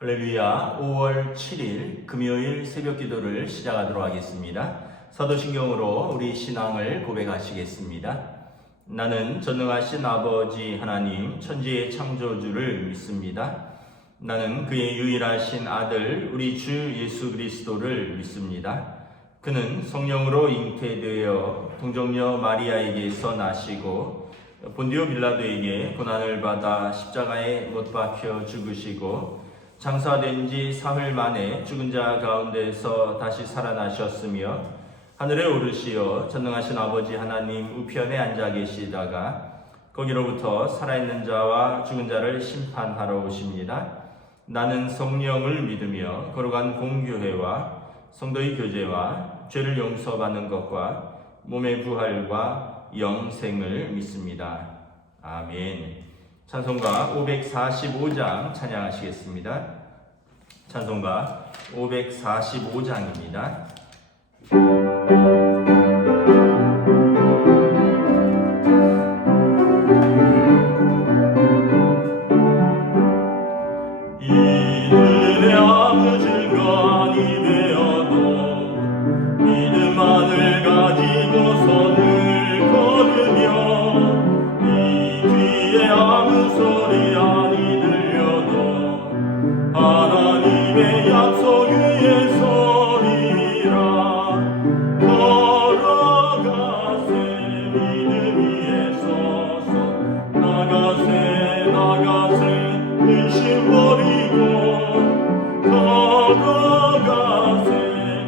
할렐루야. 5월 7일 금요일 새벽 기도를 시작하도록 하겠습니다. 사도신경으로 우리 신앙을 고백하시겠습니다. 나는 전능하신 아버지 하나님 천지의 창조주를 믿습니다. 나는 그의 유일하신 아들 우리 주 예수 그리스도를 믿습니다. 그는 성령으로 잉태되어 동정녀 마리아에게서 나시고 본디오 빌라도에게 고난을 받아 십자가에 못 박혀 죽으시고 장사된 지 사흘 만에 죽은 자 가운데서 다시 살아나셨으며 하늘에 오르시어 전능하신 아버지 하나님 우편에 앉아 계시다가 거기로부터 살아있는 자와 죽은 자를 심판하러 오십니다. 나는 성령을 믿으며 거룩한 공교회와 성도의 교제와 죄를 용서받는 것과 몸의 부활과 영생을 믿습니다. 아멘. 찬송가 545장 찬양하시겠습니다. 찬송가 545장입니다. 이들의 아무 증거이 되어도 믿음만을 가지고 손을 걸으며 이 뒤에 아무 소리 아니 들려도 하나님의 약속 위에 서리라. 걸어가세 믿음 위에 서서 나가세 의심 버리고 걸어가세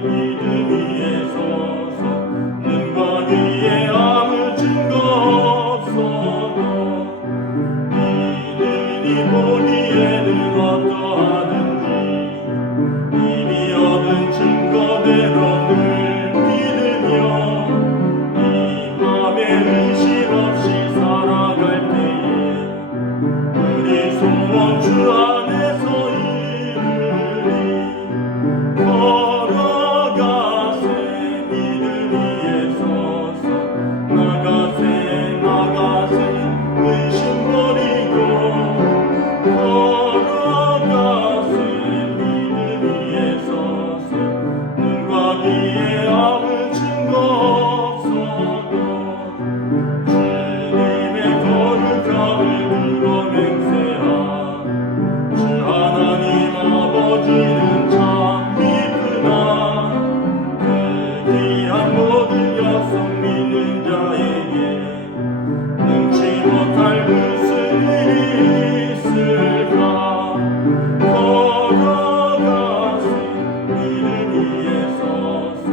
믿음 위에 서서 눈과 귀에 아무 증거 없어도 이들이 보기에는 어떠하든지 이미 얻은 증거대로 늘 믿으며 이 맘에 의심 없이 살아갈 때에 우리 소원 주 안에서 이르리. 걸어가세 믿음 위에 서서 나가세 의심 버리고 걸어가세 믿음 위에 서서 눈과 귀에 아무 증거 없어도 주님의 거룩함을 들고 맹세하. 주 하나님 아버지는 참 이쁘나 그 귀한 모든 약속 믿는 자에게 능치 못할 무슨 일이 있을까. 걸어가세 믿음 위에 서서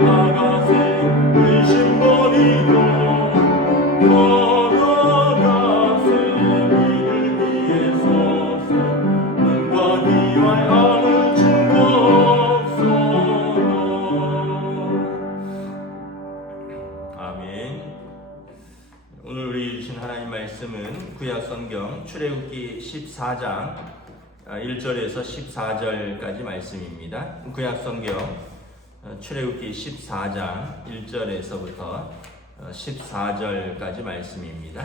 나가세 의심 버리고 걸어가세 믿음 위에 서서 눈과 귀와 아무 증거 없어도. 아멘. 오늘 우리 주신 하나님 말씀은 구약 성경 출애굽기 14장 1절에서 14절까지 말씀입니다. 구약 성경 출애굽기 14장 1절에서부터 14절까지 말씀입니다.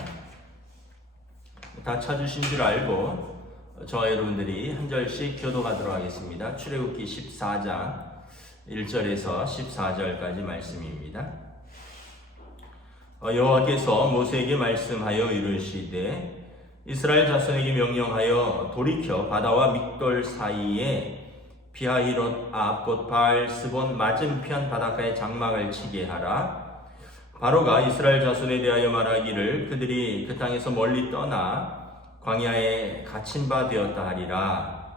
다 찾으신 줄 알고 저와 여러분들이 한 절씩 교독하도록 하겠습니다. 출애굽기 14장 1절에서 14절까지 말씀입니다. 여호와께서 모세에게 말씀하여 이르시되 이스라엘 자손에게 명령하여 돌이켜 바다와 믹돌 사이에 비하히롯 앞 곧 바알스본 맞은편 바닷가에 장막을 치게 하라. 바로가 이스라엘 자손에 대하여 말하기를 그들이 그 땅에서 멀리 떠나 광야에 갇힌 바 되었다 하리라.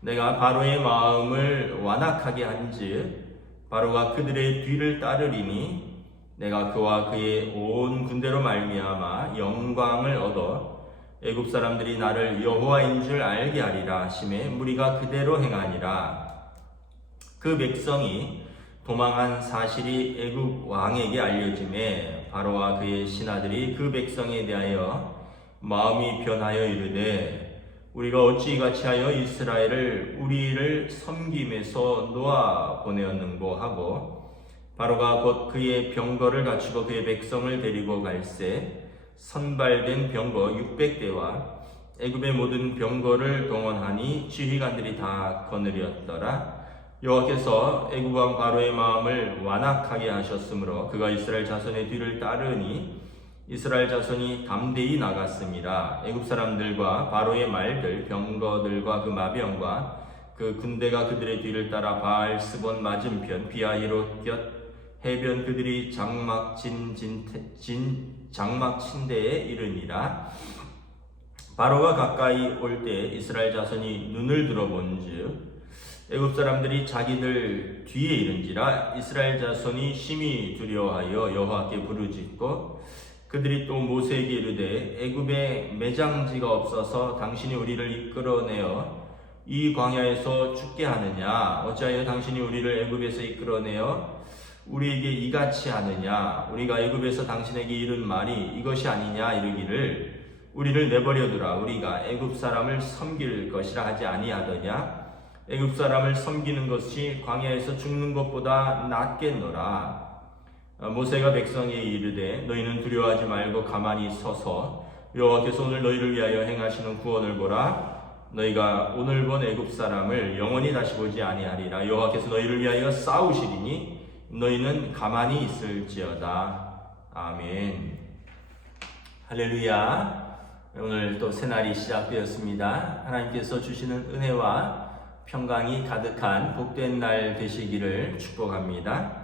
내가 바로의 마음을 완악하게 한즉 바로가 그들의 뒤를 따르리니 내가 그와 그의 온 군대로 말미암아 영광을 얻어 애굽 사람들이 나를 여호와인 줄 알게 하리라 하시매 무리가 그대로 행하니라. 그 백성이 도망한 사실이 애굽 왕에게 알려지매 바로와 그의 신하들이 그 백성에 대하여 마음이 변하여 이르되 우리가 어찌 이같이 하여 이스라엘을 우리를 섬김에서 놓아 보내었는고 하고 바로가 곧 그의 병거를 갖추고 그의 백성을 데리고 갈새 선발된 병거 600대와 애굽의 모든 병거를 동원하니 지휘관들이 다 거느렸더라. 여호와께서 애굽 왕 바로의 마음을 완악하게 하셨으므로 그가 이스라엘 자손의 뒤를 따르니 이스라엘 자손이 담대히 나갔습니다. 애굽 사람들과 바로의 말들, 병거들과 그 마병과 그 군대가 그들의 뒤를 따라 바알 스본 맞은편 비아히롯 곁 해변 그들이 장막 진대에 이르니라. 바로가 가까이 올 때 이스라엘 자손이 눈을 들어본즉 애굽 사람들이 자기들 뒤에 이른지라. 이스라엘 자손이 심히 두려워하여 여호와께 부르짖고 그들이 또 모세에게 이르되 애굽에 매장지가 없어서 당신이 우리를 이끌어내어 이 광야에서 죽게 하느냐? 어찌하여 당신이 우리를 애굽에서 이끌어내어 우리에게 이같이 하느냐? 우리가 애굽에서 당신에게 이른 말이 이것이 아니냐? 이르기를 우리를 내버려두라. 우리가 애굽 사람을 섬길 것이라 하지 아니하더냐? 애굽 사람을 섬기는 것이 광야에서 죽는 것보다 낫겠노라. 모세가 백성에게 이르되 너희는 두려워하지 말고 가만히 서서 여호와께서 오늘 너희를 위하여 행하시는 구원을 보라. 너희가 오늘 본 애굽 사람을 영원히 다시 보지 아니하리라. 여호와께서 너희를 위하여 싸우시리니 너희는 가만히 있을지어다. 아멘. 할렐루야. 오늘 또 새날이 시작되었습니다. 하나님께서 주시는 은혜와 평강이 가득한 복된 날 되시기를 축복합니다.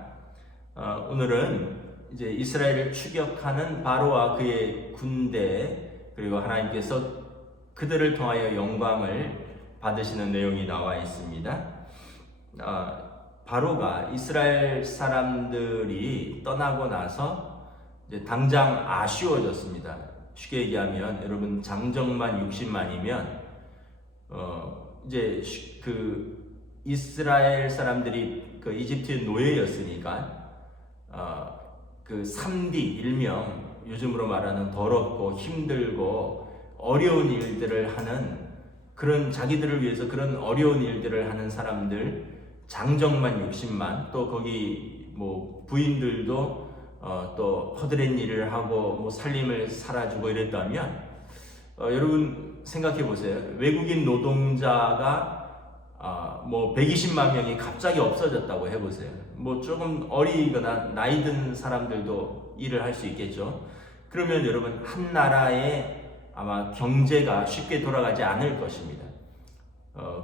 오늘은 이제 이스라엘을 추격하는 바로와 그의 군대, 그리고 하나님께서 그들을 통하여 영광을 받으시는 내용이 나와 있습니다. 바로가 이스라엘 사람들이 떠나고 나서 이제 당장 아쉬워졌습니다. 쉽게 얘기하면 여러분 장정만 60만이면 이제 그 이스라엘 사람들이 그 이집트의 노예였으니까 그 3D 일명 요즘으로 말하는 더럽고 힘들고 어려운 일들을 하는 그런 자기들을 위해서 그런 어려운 일들을 하는 사람들 장정만 60만 또 거기 뭐 부인들도 또 허드렛 일을 하고 뭐 살림을 살아주고 이랬다면 여러분 생각해 보세요. 외국인 노동자가 뭐 120만 명이 갑자기 없어졌다고 해보세요. 뭐 조금 어리거나 나이 든 사람들도 일을 할 수 있겠죠. 그러면 여러분 한 나라의 아마 경제가 쉽게 돌아가지 않을 것입니다.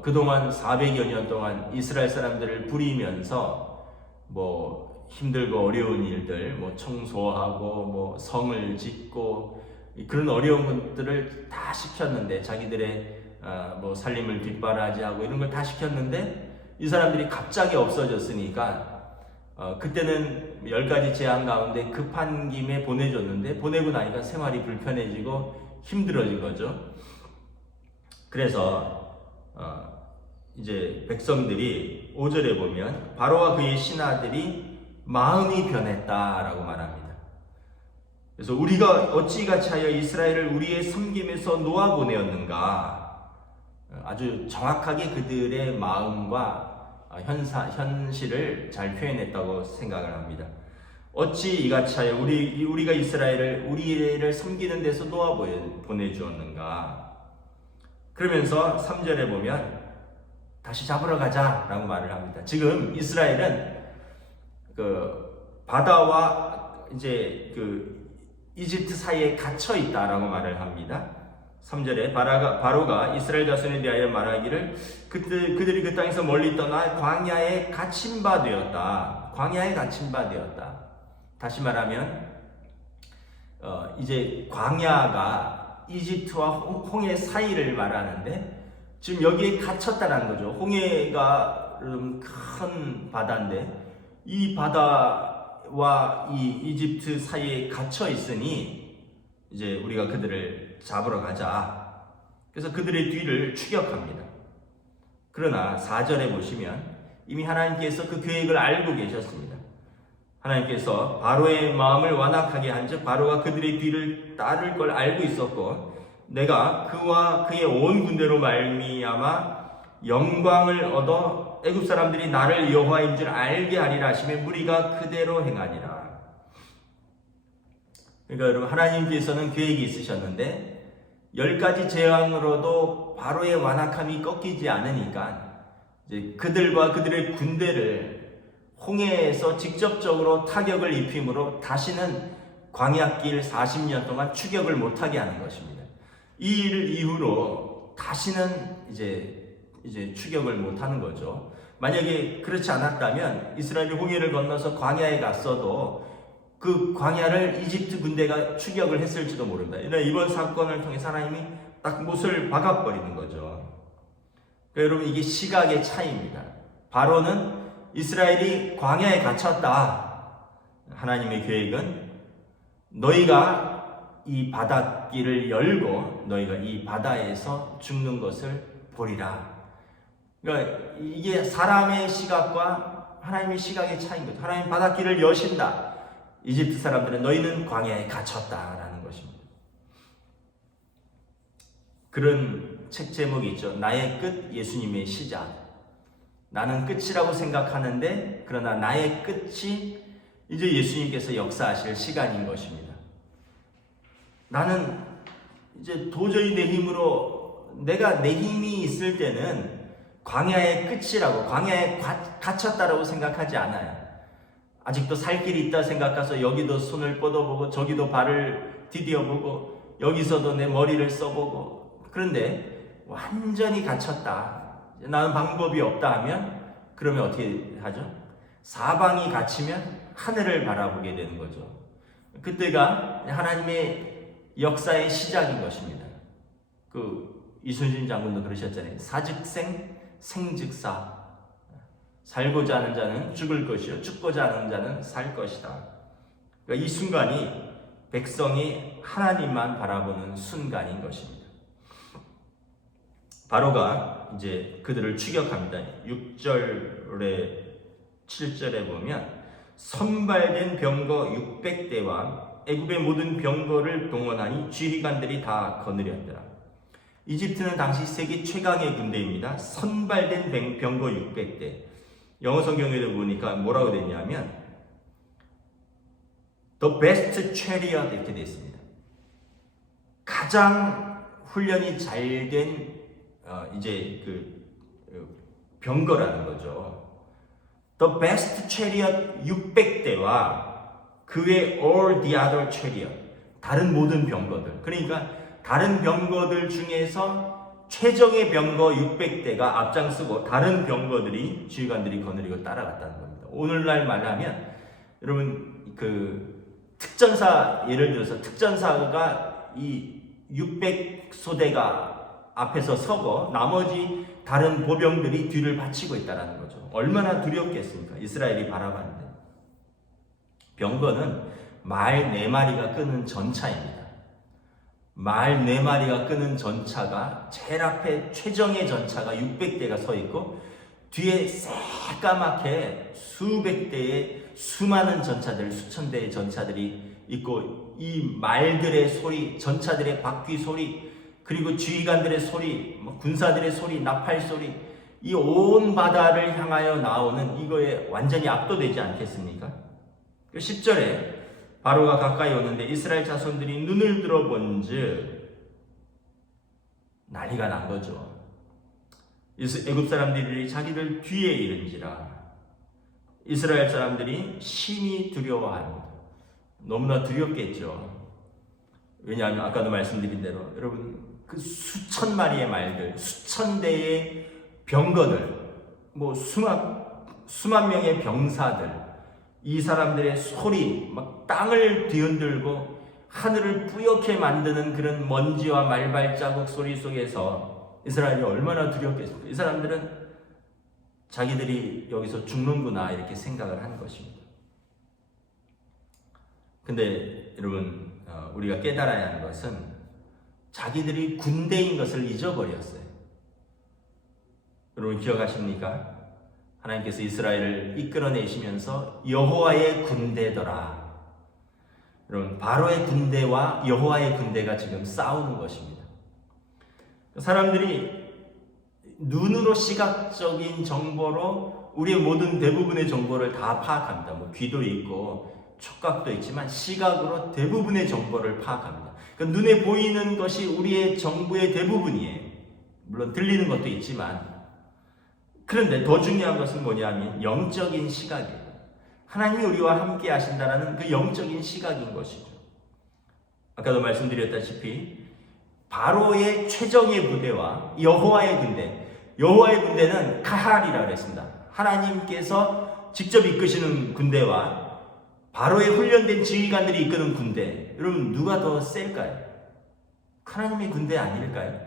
그동안 400여 년 동안 이스라엘 사람들을 부리면서 뭐 힘들고 어려운 일들, 뭐 청소하고 뭐 성을 짓고 그런 어려운 것들을 다 시켰는데 자기들의 뭐 살림을 뒷바라지하고 이런 걸 다 시켰는데 이 사람들이 갑자기 없어졌으니까 그때는 10가지 제안 가운데 급한 김에 보내줬는데 보내고 나니까 생활이 불편해지고 힘들어진 거죠. 그래서 이제 백성들이 5절에 보면 바로와 그의 신하들이 마음이 변했다라고 말합니다. 그래서 우리가 어찌 같이 하여 이스라엘을 우리의 섬김에서 놓아보내었는가? 아주 정확하게 그들의 마음과 현실을 잘 표현했다고 생각을 합니다. 어찌 이같이 하여 우리가 이스라엘을 우리를 섬기는 데서 놓아보내주었는가? 그러면서 3절에 보면 다시 잡으러 가자라고 말을 합니다. 지금 이스라엘은 그 바다와 이제 그 이집트 사이에 갇혀 있다라고 말을 합니다. 3절에 바로가 이스라엘 자손에 대하여 말하기를 그들이 그 땅에서 멀리 떠나 광야에 갇힌 바 되었다. 광야에 갇힌 바 되었다. 다시 말하면 이제 광야가 이집트와 홍해 사이를 말하는데 지금 여기에 갇혔다는 거죠. 홍해가 큰 바다인데 이 바다와 이 이집트 사이에 갇혀 있으니 이제 우리가 그들을 잡으러 가자. 그래서 그들의 뒤를 추격합니다. 그러나 4절에 보시면 이미 하나님께서 그 계획을 알고 계셨습니다. 하나님께서 바로의 마음을 완악하게 한즉 바로가 그들의 뒤를 따를 걸 알고 있었고 내가 그와 그의 온 군대로 말미암아 영광을 얻어 애굽 사람들이 나를 여호와인 줄 알게 하리라 하시며 무리가 그대로 행하니라. 그러니까 여러분 하나님께서는 계획이 있으셨는데 10가지 재앙으로도 바로의 완악함이 꺾이지 않으니까 이제 그들과 그들의 군대를 홍해에서 직접적으로 타격을 입힘으로 다시는 광야길 40년 동안 추격을 못하게 하는 것입니다. 이 일 이후로 다시는 이제 추격을 못하는 거죠. 만약에 그렇지 않았다면 이스라엘이 홍해를 건너서 광야에 갔어도 그 광야를 이집트 군대가 추격을 했을지도 모른다. 이번 사건을 통해 하나님이 딱 못을 박아버리는 거죠. 그러니까 여러분, 이게 시각의 차이입니다. 바로는 이스라엘이 광야에 갇혔다. 하나님의 계획은 너희가 이 바닷길을 열고 너희가 이 바다에서 죽는 것을 보리라. 그러니까 이게 사람의 시각과 하나님의 시각의 차이인 거죠. 하나님 바닷길을 여신다. 이집트 사람들은 너희는 광야에 갇혔다라는 것입니다. 그런 책 제목이 있죠. 나의 끝, 예수님의 시작. 나는 끝이라고 생각하는데 그러나 나의 끝이 이제 예수님께서 역사하실 시간인 것입니다. 나는 이제 도저히 내 힘으로 내가 내 힘이 있을 때는 광야의 끝이라고, 광야에 갇혔다라고 생각하지 않아요. 아직도 살 길이 있다 생각해서 여기도 손을 뻗어보고 저기도 발을 디디어보고 여기서도 내 머리를 써보고, 그런데 완전히 갇혔다, 나는 방법이 없다 하면 그러면 어떻게 하죠? 사방이 갇히면 하늘을 바라보게 되는 거죠. 그때가 하나님의 역사의 시작인 것입니다. 그 이순신 장군도 그러셨잖아요. 사즉생 생즉사. 살고자 하는 자는 죽을 것이요 죽고자 하는 자는 살 것이다. 그러니까 이 순간이 백성이 하나님만 바라보는 순간인 것입니다. 바로가 이제 그들을 추격합니다. 6절에 7절에 보면 선발된 병거 600대와 애굽의 모든 병거를 동원하니 지휘관들이 다 거느렸더라. 이집트는 당시 세계 최강의 군대입니다. 선발된 병거 600대. 영어 성경에도 보니까 뭐라고 되냐면 The best chariot 이렇게 되어 있습니다. 가장 훈련이 잘된 이제 그 병거라는 거죠. The best chariot 600대와 그 외 all the other chariot, 다른 모든 병거들. 그러니까 다른 병거들 중에서 최정의 병거 600대가 앞장서고 다른 병거들이 지휘관들이 거느리고 따라갔다는 겁니다. 오늘날 말하면 여러분 그 특전사, 예를 들어서 특전사가 이 600소대가 앞에서 서고 나머지 다른 보병들이 뒤를 바치고 있다는 거죠. 얼마나 두렵겠습니까? 이스라엘이 바라봤는데. 병거는 말 4마리가 끄는 전차입니다. 말 4마리가 끄는 전차가 제일 앞에 최정예 전차가 600대가 서 있고 뒤에 새까맣게 수백 대의 수많은 전차들, 수천 대의 전차들이 있고 이 말들의 소리, 전차들의 바퀴 소리, 그리고 지휘관들의 소리, 군사들의 소리, 나팔 소리, 이 온 바다를 향하여 나오는 이거에 완전히 압도되지 않겠습니까? 10절에 바로가 가까이 오는데 이스라엘 자손들이 눈을 들어본즉 난리가 난 거죠. 애굽 사람들이 자기들 뒤에 이른지라 이스라엘 사람들이 심히 두려워합니다. 너무나 두렵겠죠. 왜냐하면 아까도 말씀드린 대로 여러분 그 수천 마리의 말들, 수천 대의 병거들, 수만 명의 병사들, 이 사람들의 소리, 막 땅을 뒤흔들고 하늘을 뿌옇게 만드는 그런 먼지와 말발자국 소리 속에서 이스라엘이 얼마나 두렵겠습니까? 이 사람들은 자기들이 여기서 죽는구나 이렇게 생각을 하는 것입니다. 근데 여러분 우리가 깨달아야 하는 것은 자기들이 군대인 것을 잊어버렸어요. 여러분 기억하십니까? 하나님께서 이스라엘을 이끌어내시면서 여호와의 군대더라. 여러분 바로의 군대와 여호와의 군대가 지금 싸우는 것입니다. 사람들이 눈으로 시각적인 정보로 우리의 모든 대부분의 정보를 다 파악합니다. 귀도 있고 촉각도 있지만 시각으로 대부분의 정보를 파악합니다. 그러니까 눈에 보이는 것이 우리의 정보의 대부분이에요. 물론 들리는 것도 있지만, 그런데 더 중요한 것은 뭐냐면 영적인 시각이에요. 하나님이 우리와 함께 하신다는 그 영적인 시각인 것이죠. 아까도 말씀드렸다시피 바로의 최정예 부대와 여호와의 군대는 카할이라고 했습니다. 하나님께서 직접 이끄시는 군대와 바로의 훈련된 지휘관들이 이끄는 군대, 여러분 누가 더 셀까요? 하나님의 군대 아닐까요?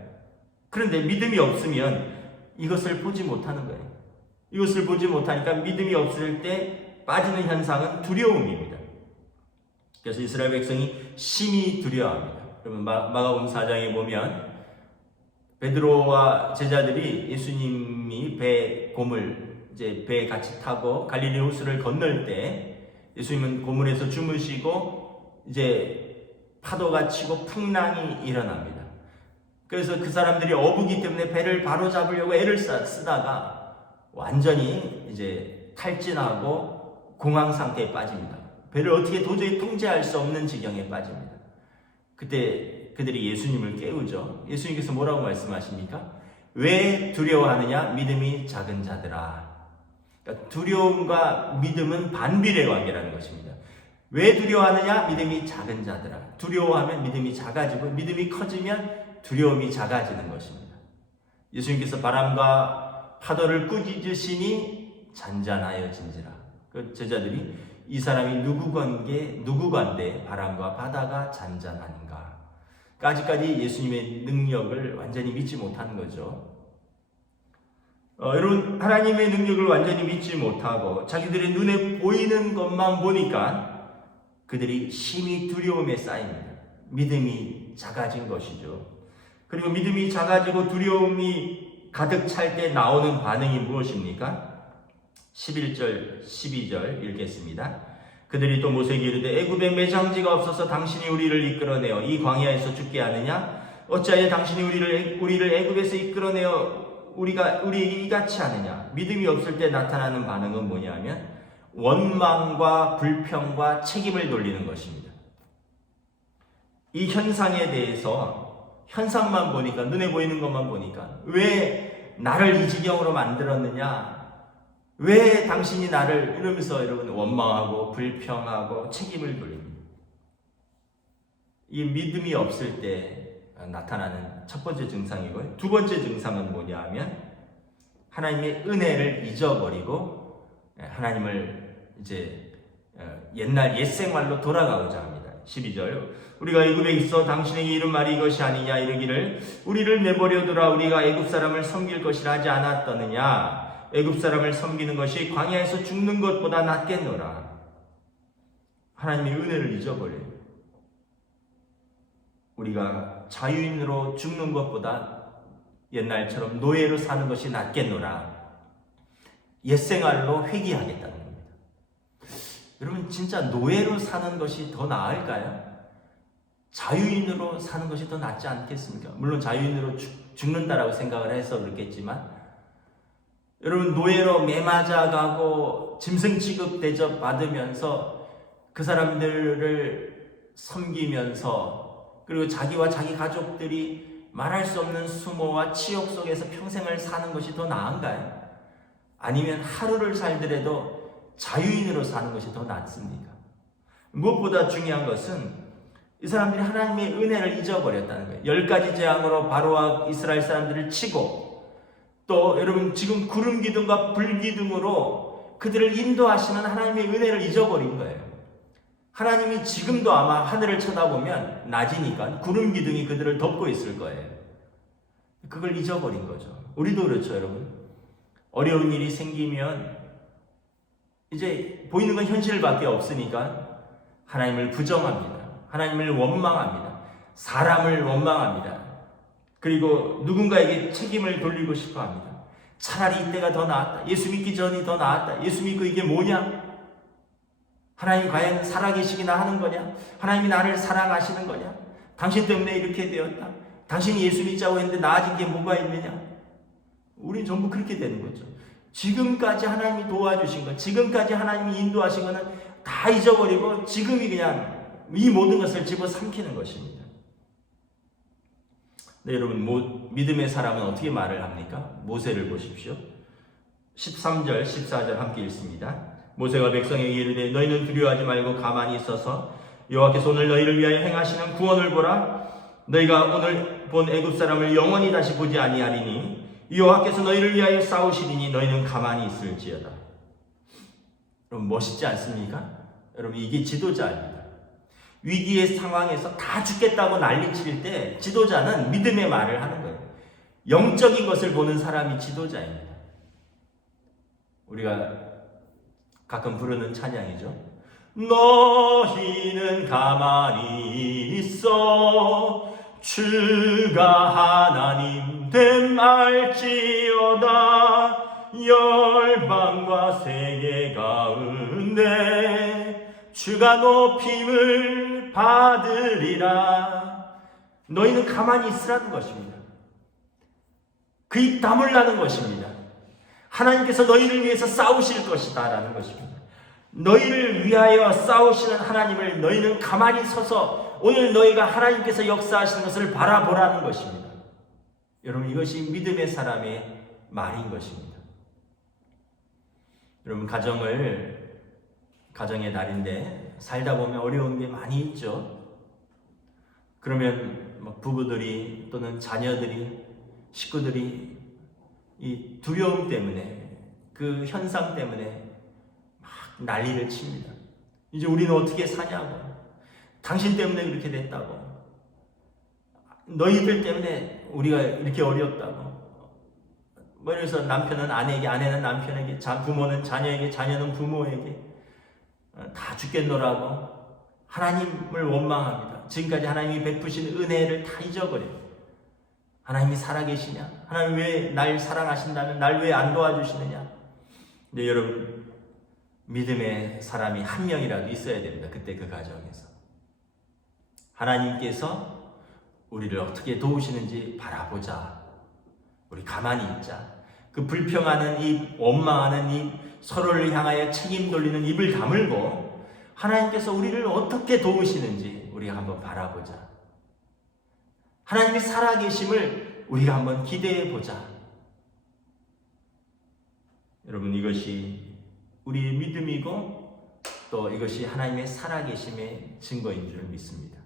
그런데 믿음이 없으면 이것을 보지 못하는 거예요. 이것을 보지 못하니까 믿음이 없을 때 빠지는 현상은 두려움입니다. 그래서 이스라엘 백성이 심히 두려워합니다. 여러분 마가복음 4장에 보면 베드로와 제자들이 예수님이 배에 같이 타고 갈릴리 호수를 건널 때 예수님은 고물에서 주무시고 이제 파도가 치고 풍랑이 일어납니다. 그래서 그 사람들이 어부기 때문에 배를 바로 잡으려고 애를 쓰다가 완전히 이제 탈진하고 공황 상태에 빠집니다. 배를 어떻게 도저히 통제할 수 없는 지경에 빠집니다. 그때 그들이 예수님을 깨우죠. 예수님께서 뭐라고 말씀하십니까? 왜 두려워하느냐? 믿음이 작은 자들아. 그러니까 두려움과 믿음은 반비례 관계라는 것입니다. 왜 두려워하느냐? 믿음이 작은 자들아. 두려워하면 믿음이 작아지고 믿음이 커지면 두려움이 작아지는 것입니다. 예수님께서 바람과 파도를 꾸짖으시니 잔잔하여진지라. 그 제자들이 이 사람이 누구건데 바람과 바다가 잔잔하는가. 아직까지 예수님의 능력을 완전히 믿지 못하는 거죠. 여러분 하나님의 능력을 완전히 믿지 못하고 자기들의 눈에 보이는 것만 보니까 그들이 심히 두려움에 쌓입니다. 믿음이 작아진 것이죠. 그리고 믿음이 작아지고 두려움이 가득 찰 때 나오는 반응이 무엇입니까? 11절, 12절 읽겠습니다. 그들이 또 모세에게 이르되 애굽에 매장지가 없어서 당신이 우리를 이끌어내어 이 광야에서 죽게 하느냐? 어찌하여 당신이 우리를 애굽에서 이끌어내어 우리에게 이같이 하느냐? 믿음이 없을 때 나타나는 반응은 뭐냐면 원망과 불평과 책임을 돌리는 것입니다. 이 현상에 대해서 현상만 보니까, 눈에 보이는 것만 보니까 왜 나를 이 지경으로 만들었느냐? 왜 당신이 나를, 이러면서 여러분 원망하고 불평하고 책임을 돌립니다. 이 믿음이 없을 때 나타나는 첫 번째 증상이고요. 두 번째 증상은 뭐냐 하면 하나님의 은혜를 잊어버리고 하나님을 이제 옛날 옛생활로 돌아가고자 합니다. 12절 우리가 애굽에 있어 당신에게 이른 말이 이것이 아니냐 이르기를 우리를 내버려두라 우리가 애굽 사람을 섬길 것이라 하지 않았더느냐. 애굽 사람을 섬기는 것이 광야에서 죽는 것보다 낫겠노라. 하나님의 은혜를 잊어버려요. 우리가 자유인으로 죽는 것보다 옛날처럼 노예로 사는 것이 낫겠노라. 옛생활로 회귀하겠다는 겁니다. 여러분 진짜 노예로 사는 것이 더 나을까요? 자유인으로 사는 것이 더 낫지 않겠습니까? 물론 자유인으로 죽는다라고 생각을 해서 그렇겠지만 여러분 노예로 매맞아가고 짐승 취급 대접 받으면서 그 사람들을 섬기면서 그리고 자기와 자기 가족들이 말할 수 없는 수모와 치욕 속에서 평생을 사는 것이 더 나은가요? 아니면 하루를 살더라도 자유인으로 사는 것이 더 낫습니까? 무엇보다 중요한 것은 이 사람들이 하나님의 은혜를 잊어버렸다는 거예요. 10가지 재앙으로 바로와 이스라엘 사람들을 치고 또 여러분 지금 구름 기둥과 불 기둥으로 그들을 인도하시는 하나님의 은혜를 잊어버린 거예요. 하나님이 지금도 아마 하늘을 쳐다보면 낮이니까 구름 기둥이 그들을 덮고 있을 거예요. 그걸 잊어버린 거죠. 우리도 그렇죠, 여러분. 어려운 일이 생기면 이제 보이는 건 현실밖에 없으니까 하나님을 부정합니다. 하나님을 원망합니다. 사람을 원망합니다. 그리고 누군가에게 책임을 돌리고 싶어 합니다. 차라리 이때가 더 나았다. 예수 믿기 전이 더 나았다. 예수 믿고 이게 뭐냐? 하나님 과연 살아계시기나 하는 거냐? 하나님이 나를 사랑하시는 거냐? 당신 때문에 이렇게 되었다. 당신이 예수 믿자고 했는데 나아진 게 뭐가 있느냐? 우린 전부 그렇게 되는 거죠. 지금까지 하나님이 도와주신 것, 지금까지 하나님이 인도하신 것은 다 잊어버리고 지금이 그냥 이 모든 것을 집어삼키는 것입니다. 네, 여러분, 믿음의 사람은 어떻게 말을 합니까? 모세를 보십시오. 13절, 14절 함께 읽습니다. 모세가 백성에게 이르되 너희는 두려워하지 말고 가만히 있어서 여호와께서 오늘 너희를 위하여 행하시는 구원을 보라. 너희가 오늘 본 애굽 사람을 영원히 다시 보지 아니하리니 여호와께서 너희를 위하여 싸우시리니 너희는 가만히 있을지어다. 여러분, 멋있지 않습니까? 여러분, 이게 지도자입니다. 위기의 상황에서 다 죽겠다고 난리칠 때 지도자는 믿음의 말을 하는 거예요. 영적인 것을 보는 사람이 지도자입니다. 우리가 가끔 부르는 찬양이죠. 너희는 가만히 있어 주가 하나님 됨 알지어다. 열방과 세계 가운데 주가 높임을 받으리라. 너희는 가만히 있으라는 것입니다. 그 입 다물라는 것입니다. 하나님께서 너희를 위해서 싸우실 것이다 라는 것입니다. 너희를 위하여 싸우시는 하나님을 너희는 가만히 서서 오늘 너희가 하나님께서 역사하시는 것을 바라보라는 것입니다. 여러분, 이것이 믿음의 사람의 말인 것입니다. 여러분, 가정의 날인데 살다 보면 어려운 게 많이 있죠. 그러면 부부들이 또는 자녀들이, 식구들이 이 두려움 때문에, 그 현상 때문에 막 난리를 칩니다. 이제 우리는 어떻게 사냐고, 당신 때문에 그렇게 됐다고, 너희들 때문에 우리가 이렇게 어렵다고. 그래서 남편은 아내에게, 아내는 남편에게, 부모는 자녀에게, 자녀는 부모에게 다 죽겠노라고 하나님을 원망합니다. 지금까지 하나님이 베푸신 은혜를 다 잊어버려요. 하나님이 살아계시냐? 하나님 왜 날 사랑하신다면 날 왜 안 도와주시느냐? 근데 여러분, 믿음의 사람이 한 명이라도 있어야 됩니다. 그때 그 가정에서 하나님께서 우리를 어떻게 도우시는지 바라보자. 우리 가만히 있자. 그 불평하는 입, 원망하는 입, 서로를 향하여 책임 돌리는 입을 다물고 하나님께서 우리를 어떻게 도우시는지 우리가 한번 바라보자. 하나님이 살아계심을 우리가 한번 기대해 보자. 여러분, 이것이 우리의 믿음이고 또 이것이 하나님의 살아계심의 증거인 줄 믿습니다.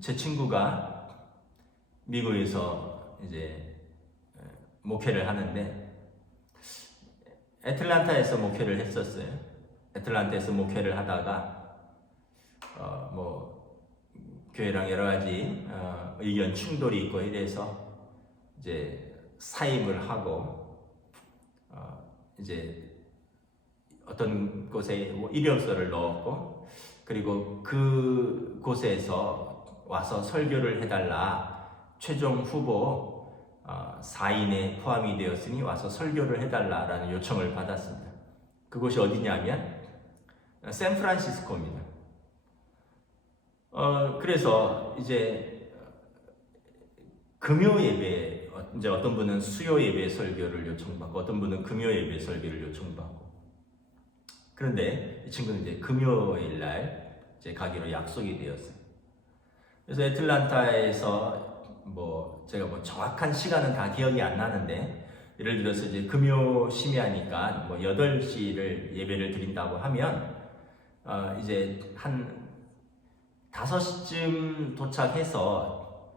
제 친구가 미국에서 이제 목회를 하는데 애틀란타에서 목회를 했었어요. 애틀란타에서 목회를 하다가 교회랑 여러 가지 의견 충돌이 있고 이래서 이제 사임을 하고 이제 어떤 곳에 이력서를 넣었고, 그리고 그 곳에서 와서 설교를 해달라. 최종 후보 4인에 포함이 되었으니 와서 설교를 해달라라는 요청을 받았습니다. 그곳이 어디냐면 샌프란시스코입니다. 그래서 이제 금요 예배, 이제 어떤 분은 수요 예배 설교를 요청받고 어떤 분은 금요 예배 설교를 요청받고, 그런데 이 친구는 이제 금요일 날 이제 가기로 약속이 되었어요. 그래서 애틀란타에서 제가 정확한 시간은 다 기억이 안 나는데, 예를 들어서 이제 금요 심야니까 8시를 예배를 드린다고 하면 이제 한 5시쯤 도착해서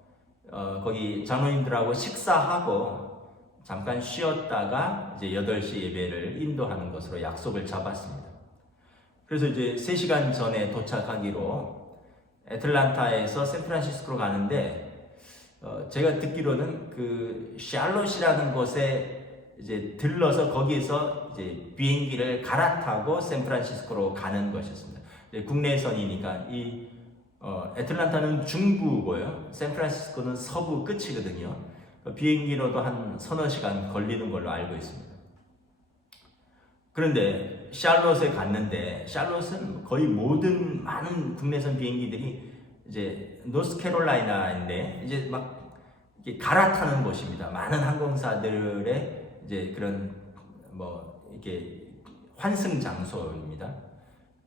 거기 장로님들하고 식사하고 잠깐 쉬었다가 이제 8시 예배를 인도하는 것으로 약속을 잡았습니다. 그래서 이제 3시간 전에 도착하기로 애틀란타에서 샌프란시스코로 가는데, 제가 듣기로는 그 샬롯이라는 곳에 이제 들러서 거기에서 이제 비행기를 갈아타고 샌프란시스코로 가는 것이었습니다. 국내선이니까 이 애틀란타는 중부고요, 샌프란시스코는 서부 끝이거든요. 비행기로도 한 서너 시간 걸리는 걸로 알고 있습니다. 그런데 샬롯에 갔는데, 샬롯은 거의 많은 국내선 비행기들이 이제 노스캐롤라이나인데 이제 막 이렇게 갈아타는 곳입니다. 많은 항공사들의 이제 그런 이게 환승 장소입니다.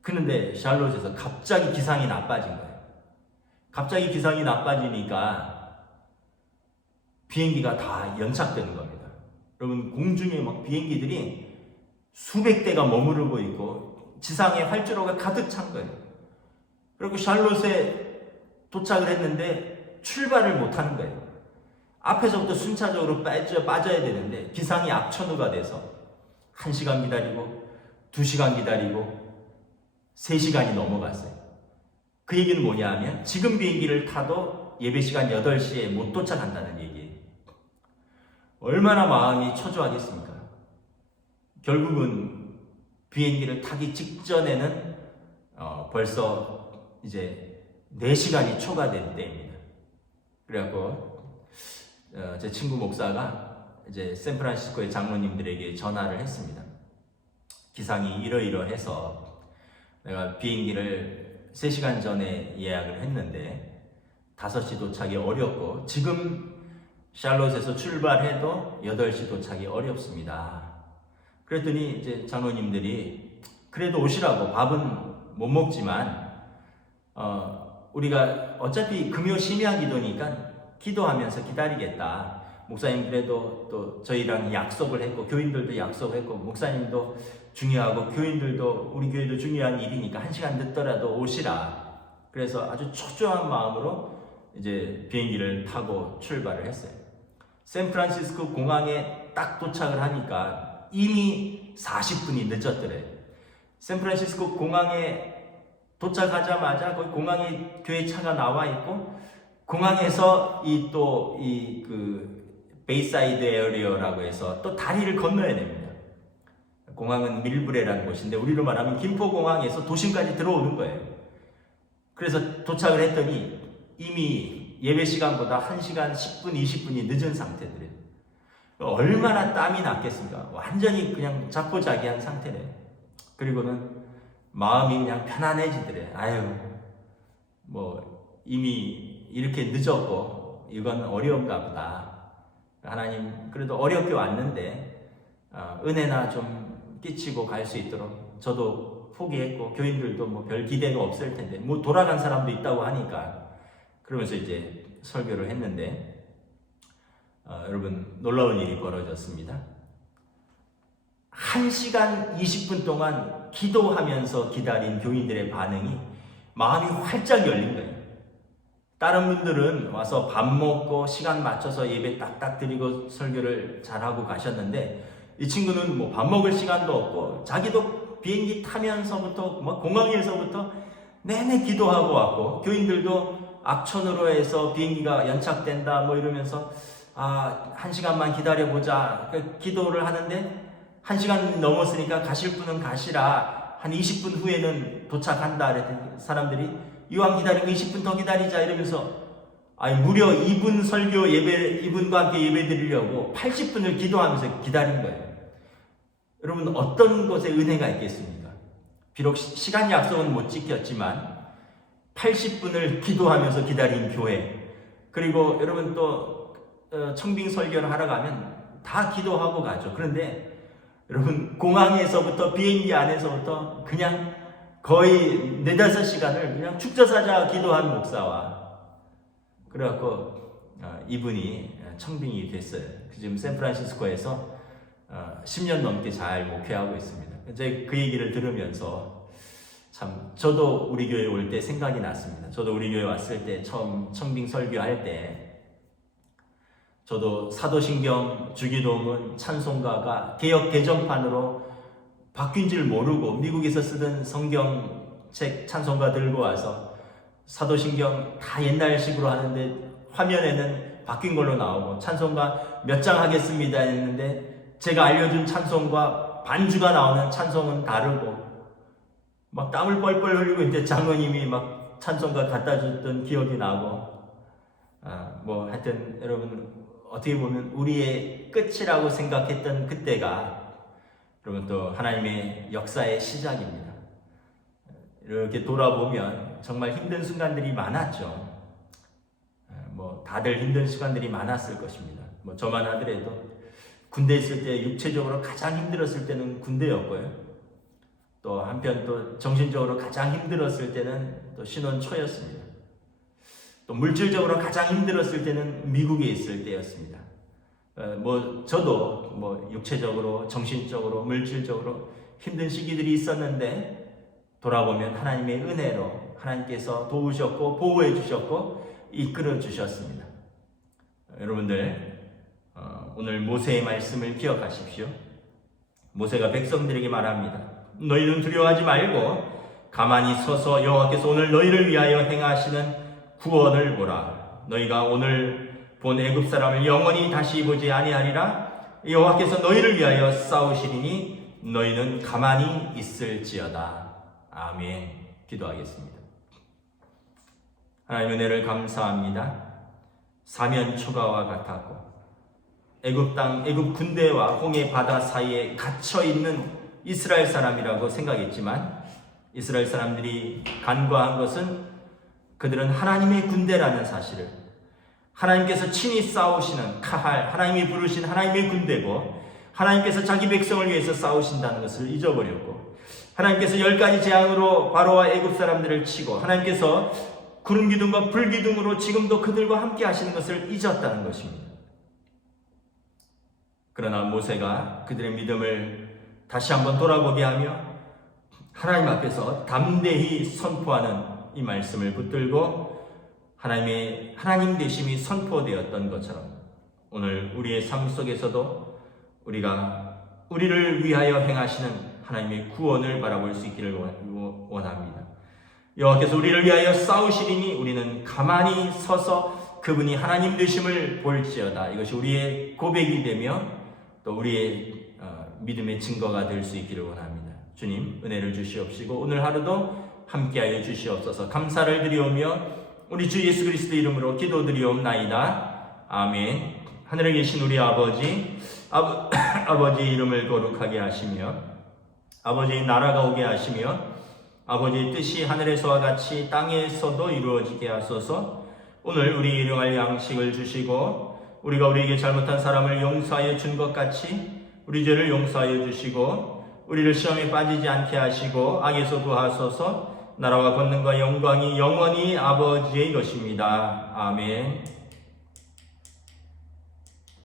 그런데 샬롯에서 갑자기 기상이 나빠진 거예요. 갑자기 기상이 나빠지니까 비행기가 다 연착되는 겁니다. 여러분, 공중에 막 비행기들이 수백 대가 머무르고 있고 지상에 활주로가 가득 찬 거예요. 그리고 샬롯에 도착을 했는데 출발을 못 하는 거예요. 앞에서부터 순차적으로 빠져야 되는데 기상이 악천후가 돼서 1시간 기다리고 2시간 기다리고 3시간이 넘어갔어요. 그 얘기는 뭐냐 하면 지금 비행기를 타도 예배 시간 8시에 못 도착한다는 얘기예요. 얼마나 마음이 초조하겠습니까? 결국은 비행기를 타기 직전에는 벌써 이제 4시간이 초과된 때입니다. 그래갖고 제 친구 목사가 이제 샌프란시스코의 장로님들에게 전화를 했습니다. 기상이 이러이러해서 내가 비행기를 3시간 전에 예약을 했는데 5시 도착이 어렵고 지금 샬롯에서 출발해도 8시 도착이 어렵습니다. 그랬더니 이제 장로님들이 그래도 오시라고, 밥은 못 먹지만 우리가 어차피 금요 심야 기도니까 기도하면서 기다리겠다. 목사님 그래도 또 저희랑 약속을 했고 교인들도 약속했고 목사님도 중요하고 교인들도 우리 교회도 중요한 일이니까 1시간 늦더라도 오시라. 그래서 아주 초조한 마음으로 이제 비행기를 타고 출발을 했어요. 샌프란시스코 공항에 딱 도착을 하니까 이미 40분이 늦었더래요. 샌프란시스코 공항에 도착하자마자 거기 공항에 교회 차가 나와 있고 공항에서 베이사이드 에어리어라고 해서 또 다리를 건너야 됩니다. 공항은 밀브레라는 곳인데 우리로 말하면 김포공항에서 도심까지 들어오는 거예요. 그래서 도착을 했더니 이미 예배 시간보다 1시간 10분, 20분이 늦은 상태들이에요. 얼마나 땀이 났겠습니까? 완전히 그냥 자포자기한 상태래요. 그리고는 마음이 그냥 편안해지더래. 아유, 뭐 이미 이렇게 늦었고 이건 어려운가 보다. 하나님 그래도 어렵게 왔는데 은혜나 좀 끼치고 갈 수 있도록 저도 포기했고 교인들도 뭐 별 기대가 없을 텐데 뭐 돌아간 사람도 있다고 하니까 그러면서 이제 설교를 했는데 여러분 놀라운 일이 벌어졌습니다. 1시간 20분 동안 기도하면서 기다린 교인들의 반응이 마음이 활짝 열린 거예요. 다른 분들은 와서 밥 먹고 시간 맞춰서 예배 딱딱 드리고 설교를 잘하고 가셨는데 이 친구는 뭐 밥 먹을 시간도 없고 자기도 비행기 타면서부터 뭐 공항에서부터 내내 기도하고 왔고 교인들도 악천후로 해서 비행기가 연착된다 뭐 이러면서 1시간만 기다려보자 기도를 하는데 1시간 넘었으니까 가실 분은 가시라. 한 20분 후에는 도착한다. 그랬더니 사람들이 이왕 기다리고 20분 더 기다리자 이러면서 무려 2분 설교 예배, 이분과 함께 예배 드리려고 80분을 기도하면서 기다린 거예요. 여러분 어떤 것에 은혜가 있겠습니까? 비록 시간 약속은 못 지켰지만 80분을 기도하면서 기다린 교회, 그리고 여러분 또 청빙 설교를 하러 가면 다 기도하고 가죠. 그런데 여러분 공항에서부터 비행기 안에서부터 그냥 거의 4-5시간을 그냥 축저사자 기도한 목사와 그래갖고 이분이 청빙이 됐어요. 지금 샌프란시스코에서 10년 넘게 잘 목회하고 있습니다. 이제 그 얘기를 들으면서 참 저도 우리 교회 올 때 생각이 났습니다. 저도 우리 교회 왔을 때 처음 청빙 설교할 때 저도 사도신경, 주기도문, 찬송가가 개역 개정판으로 바뀐 줄 모르고 미국에서 쓰던 성경책 찬송가 들고 와서 사도신경 다 옛날식으로 하는데 화면에는 바뀐 걸로 나오고 찬송가 몇 장 하겠습니다 했는데 제가 알려준 찬송과 반주가 나오는 찬송은 다르고 막 땀을 뻘뻘 흘리고 이제 장로님이 막 찬송가 갖다 줬던 기억이 나고 뭐 하여튼 여러분 어떻게 보면 우리의 끝이라고 생각했던 그때가 여러분 또 하나님의 역사의 시작입니다. 이렇게 돌아보면 정말 힘든 순간들이 많았죠. 뭐 다들 힘든 시간들이 많았을 것입니다. 뭐 저만 하더라도 군대에 있을 때 육체적으로 가장 힘들었을 때는 군대였고요. 또 한편 또 정신적으로 가장 힘들었을 때는 또 신혼 초였습니다. 또 물질적으로 가장 힘들었을 때는 미국에 있을 때였습니다. 저도 육체적으로, 정신적으로, 물질적으로 힘든 시기들이 있었는데 돌아보면 하나님의 은혜로 하나님께서 도우셨고 보호해 주셨고 이끌어 주셨습니다. 여러분들 오늘 모세의 말씀을 기억하십시오. 모세가 백성들에게 말합니다. 너희는 두려워하지 말고 가만히 서서 여호와께서 오늘 너희를 위하여 행하시는 구원을 보라. 너희가 오늘 본 애굽 사람을 영원히 다시 보지 아니하리라. 여호와께서 너희를 위하여 싸우시리니 너희는 가만히 있을지어다. 아멘. 기도하겠습니다. 하나님 은혜를 감사합니다. 사면 초가와 같았고 애굽 땅, 애굽 군대와 홍해 바다 사이에 갇혀 있는 이스라엘 사람이라고 생각했지만 이스라엘 사람들이 간과한 것은 그들은 하나님의 군대라는 사실을, 하나님께서 친히 싸우시는 카할, 하나님이 부르신 하나님의 군대고 하나님께서 자기 백성을 위해서 싸우신다는 것을 잊어버렸고 하나님께서 10가지 재앙으로 바로와 애굽 사람들을 치고 하나님께서 구름 기둥과 불 기둥으로 지금도 그들과 함께 하시는 것을 잊었다는 것입니다. 그러나 모세가 그들의 믿음을 다시 한번 돌아보게 하며 하나님 앞에서 담대히 선포하는 이 말씀을 붙들고 하나님 되심이 선포되었던 것처럼 오늘 우리의 삶 속에서도 우리가 우리를 위하여 행하시는 하나님의 구원을 바라볼 수 있기를 원합니다. 여호와께서 우리를 위하여 싸우시리니 우리는 가만히 서서 그분이 하나님 되심을 볼지어다. 이것이 우리의 고백이 되며 또 우리의 믿음의 증거가 될 수 있기를 원합니다. 주님 은혜를 주시옵시고 오늘 하루도 함께하여 주시옵소서. 감사를 드리오며 우리 주 예수 그리스도 이름으로 기도드리옵나이다. 아멘. 하늘에 계신 우리 아버지, 아버지의 이름을 거룩하게 하시며 아버지의 나라가 오게 하시며 아버지의 뜻이 하늘에서와 같이 땅에서도 이루어지게 하소서. 오늘 우리 일용할 양식을 주시고 우리가 우리에게 잘못한 사람을 용서하여 준 것 같이 우리 죄를 용서하여 주시고 우리를 시험에 빠지지 않게 하시고 악에서 구하소서. 나라와 권능과 영광이 영원히 아버지의 것입니다. 아멘.